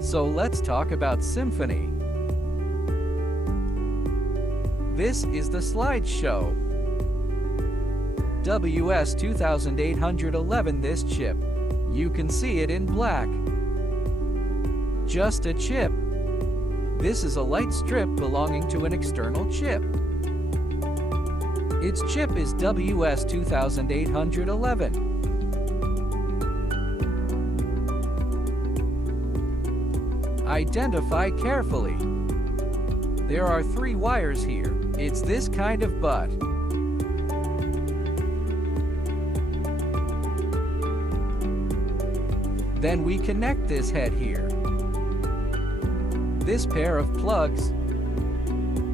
So let's talk about Symphony. This is the slideshow. WS2811 this chip. You can see it in black. Just a chip. This is a light strip belonging to an external chip. Its chip is WS2811. Identify carefully. There are 3 wires here. It's this kind of butt. Then we connect this head here. This pair of plugs.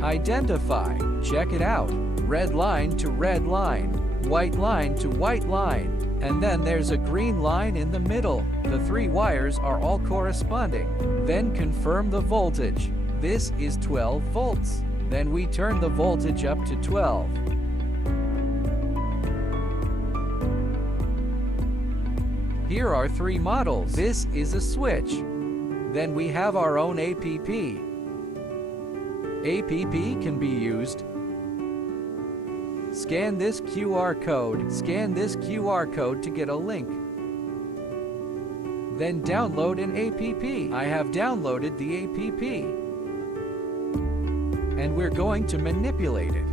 Identify. Check it out. Red line to red line, white line to white line, and then there's a green line in the middle. The 3 wires are all corresponding. Then confirm the voltage. This is 12 volts. Then we turn the voltage up to 12. Here are 3 models. This is a switch. Then we have our own APP. APP can be used. Scan this QR code. Scan this QR code to get a link. Then download an APP. I have downloaded the APP. And we're going to manipulate it.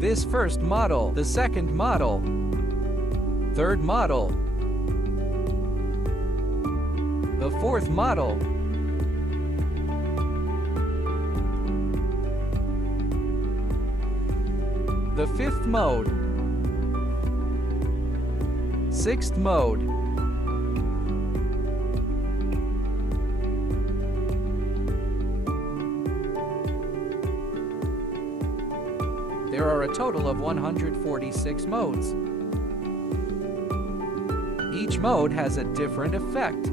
This first model, the second model, third model, the fourth model, the fifth mode, sixth mode, there are a total of 146 modes. Each mode has a different effect.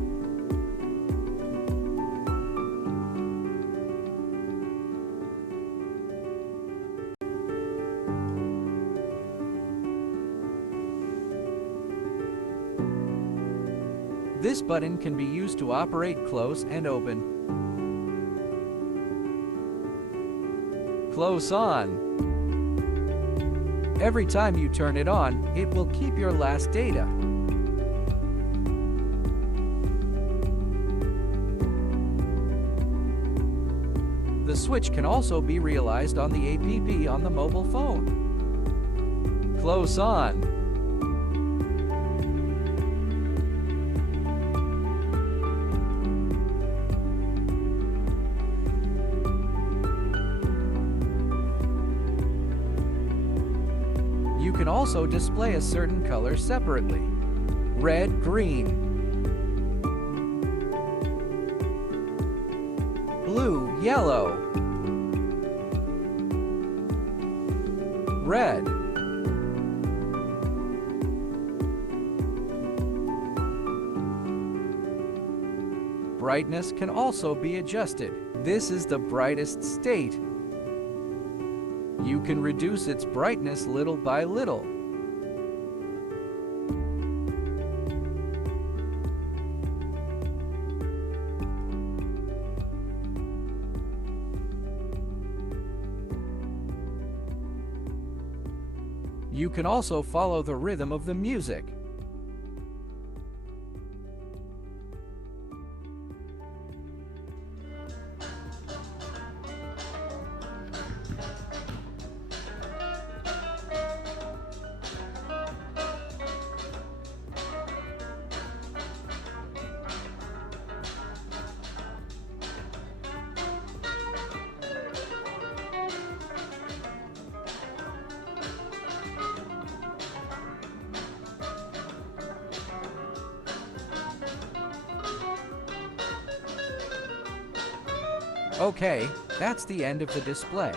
This button can be used to operate close and open. Close on. Every time you turn it on, it will keep your last data. The switch can also be realized on the APP on the mobile phone. Close on. You can also display a certain color separately. Red, green, blue, yellow, red, brightness can also be adjusted. This is the brightest state. You can reduce its brightness little by little. You can also follow the rhythm of the music. Okay, that's the end of the display.